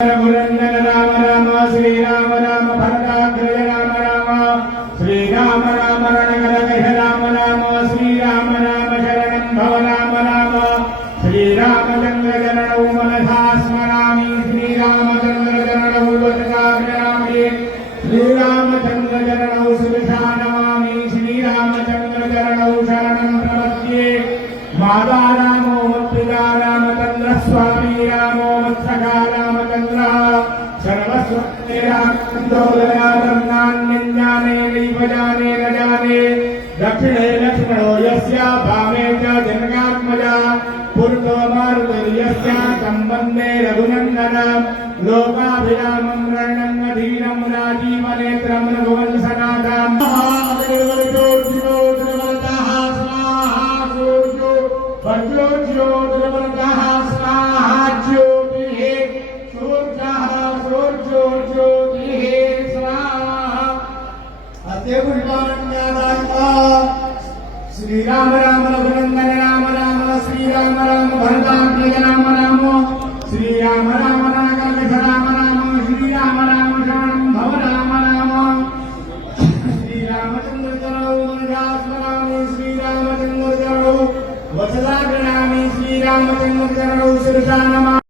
रघुनंदन राम राम श्री राम राम भरताग्रज राम राम श्री राम राम रणगणगह राम राम श्री राम राम शरणं भव राम राम श्री रामचंद्र चरणौ मनसा स्मरामि श्री रामचंद्र चरणौ वचनाग्रामि श्री रामचंद्र चरणौ सुविषा नमामि श्री रामचंद्र चरणौ शरणं प्रपद्ये माता रामो पिता रामचंद्र स्वामी रामो मत्सखा रामचंद्र सर्वस्वनान्यञ्जाने नैव जाने न जाने दक्षिणे लक्ष्मणो यस्य भावे च जनकात्मजा पूर्वो मारुतिर्यस्य सम्बन्धे रघुनन्दन लोकाभिरामं रणङ्गधीरं राजीवनेत्रं रघुवंशनाथं वज्रोज्योतिर्वरदः स्वाहा ज्योतिः सूर्यः सूर्योज्योतिः स्वाहा अद्य श्री राम राम रघुनंदन राम राम श्री राम राम भरताग्रज राम राम श्री राम राम रणगणगह राम राम श्री राम राम शरणं भव राम राम श्री रामचंद्र चरणौ मनसा स्मरामि श्री रामचंद्र चरणौ वचनाग्रामि श्री रामचंद्र चरणौ शिरसा नमामि।